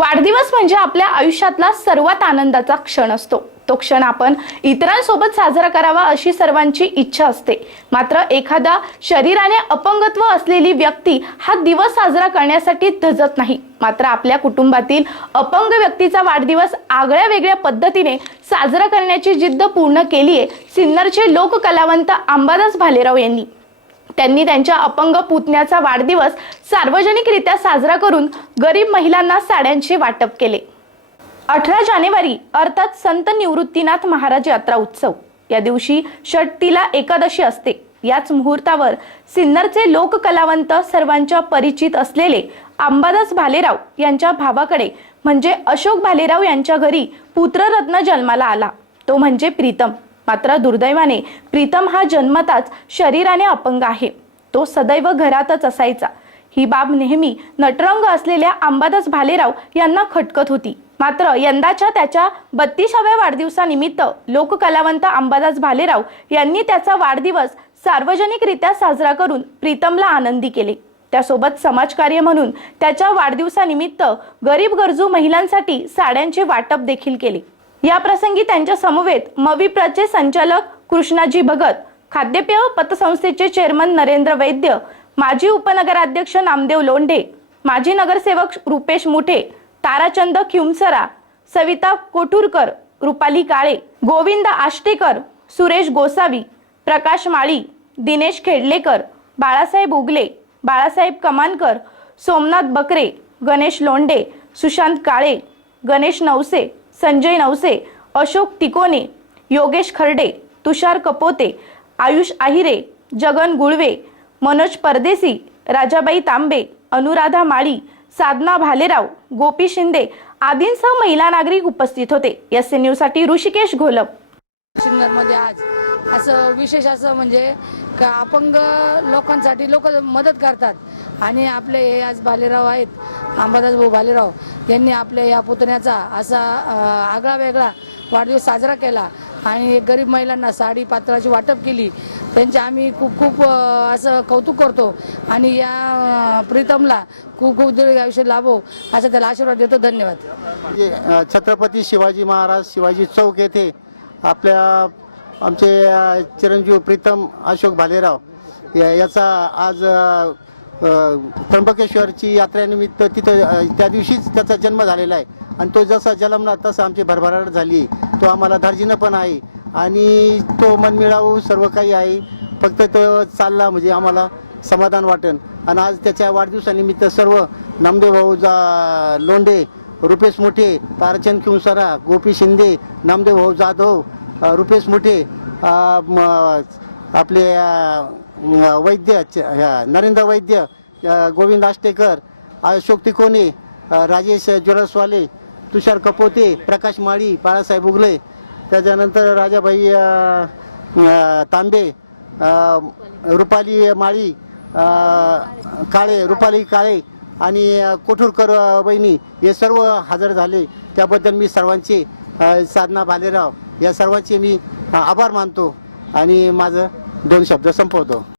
वाढदिवस म्हणजे आपल्या आयुष्यातला सर्वात आनंदाचा क्षण असतो. तो क्षण आपण इतरांसोबत साजरा करावा अशी सर्वांची इच्छा असते. मात्र एखादा शरीराने अपंगत्व असलेली व्यक्ती हा दिवस साजरा करण्यासाठी धजत नाही. मात्र आपल्या कुटुंबातील अपंग व्यक्तीचा वाढदिवस आगळ्या वेगळ्या पद्धतीने साजरा करण्याची जिद्द पूर्ण केली आहे सिन्नरचे लोककलावंत अंबादास भालेराव यांनी. त्यांनी त्यांच्या अपंग पुतण्याचा वाढदिवस सार्वजनिकरित्या साजरा करून गरीब महिलांना साड्यांचे वाटप केले. अठरा जानेवारी अर्थात संत निवृत्तीनाथ महाराज यात्रा उत्सव. या दिवशी षटतीला एकादशी असते. याच मुहूर्तावर सिन्नरचे लोककलावंत सर्वांच्या परिचित असलेले अंबादास भालेराव यांच्या भावाकडे म्हणजे अशोक भालेराव यांच्या घरी पुत्ररत्न जन्माला आला. तो म्हणजे प्रीतम. मात्र दुर्दैवाने प्रीतम हा जन्मताच शरीराने अपंग आहे. तो सदैव घरातच असायचा. ही बाब नेहमी नटरंग असलेल्या अंबादास भालेराव यांना खटकत होती. मात्र यंदाच्या त्याच्या बत्तीसाव्या वाढदिवसानिमित्त लोककलावंत अंबादास भालेराव यांनी त्याचा वाढदिवस सार्वजनिकरित्या साजरा करून प्रीतमला आनंदी केले. त्यासोबत समाजकार्य म्हणून त्याच्या वाढदिवसानिमित्त गरीब गरजू महिलांसाठी साड्यांचे वाटप देखील केले. या प्रसंगी त्यांच्या समवेत मविप्रचे संचालक कृष्णाजी भगत खाद्यपेय पतसंस्थेचे चेअरमन नरेंद्र वैद्य माजी उपनगराध्यक्ष नामदेव लोंढे माजी नगरसेवक रुपेश मुठे ताराचंद क्युमसरा सविता कोठुरकर रुपाली काळे गोविंद आष्टेकर सुरेश गोसावी प्रकाश माळी दिनेश खेडलेकर बाळासाहेब उगले बाळासाहेब कमानकर सोमनाथ बकरे गणेश लोंढे सुशांत काळे गणेश नवसे संजय नवसे अशोक टिकोने योगेश खर्डे तुषार कपोते आयुष आहिरे जगन गुळवे मनोज परदेसी राजाबाई तांबे अनुराधा माळी साधना भालेराव गोपी शिंदे आदींसह महिला नागरिक उपस्थित होते. एस न्यूजसाठी ऋषिकेश घोलप. सिन्नरमध्ये आज असं विशेष असं म्हणजे का अपंग लोकांसाठी लोक मदत करतात. आणि आपले हे आज बालेराव आहेत अंबादास भाऊ बालेराव यांनी आपल्या या पुतण्याचा असा आगळा वेगळा वाढदिवस साजरा केला आणि गरीब महिलांना साडी पात्राची वाटप केली. त्यांचे आम्ही खूप खूप असं कौतुक करतो आणि या प्रीतमला खूप खूप दीर्घ आयुष्य लाभो असा त्याला आशीर्वाद देतो. धन्यवाद. म्हणजे छत्रपती शिवाजी महाराज शिवाजी चौक येथे आपल्या आमचे चिरंजीव प्रीतम अशोक भालेराव या- याचा आज त्र्यंबकेश्वरची यात्रेनिमित्त तिथं त्या दिवशीच त्याचा जन्म झालेला आहे. आणि तो जसा जन्मला तसा आमची भरभराट झाली. तो आम्हाला दार्जिनं पण आहे. आणि तो मनमिळावू सर्व काही आहे. फक्त तो चालला म्हणजे आम्हाला समाधान वाटेल आणि आज त्याच्या वाढदिवसानिमित्त सर्व नामदेव भाऊ जा लोंढे रुपेश मोठे तारचंद किंसरा गोपी शिंदे नामदेव भाऊ जाधव रुपेश मोठे आपले वैद्य च- नरेंद्र वैद्य गोविंद आष्टेकर अशोक तिकोने राजेश ज्वरसवाले तुषार कपोते प्रकाश माळी बाळासाहेब उगले त्याच्यानंतर राजाभाई तांबे रुपाली माळी काळे रुपाली काळे आणि कोठूरकर बहिणी हे सर्व हजर झाले. त्याबद्दल मी सर्वांचे साधना भालेराव या सर्वांचे मी आभार मानतो. आणि माझं दोन शब्द संपवतो.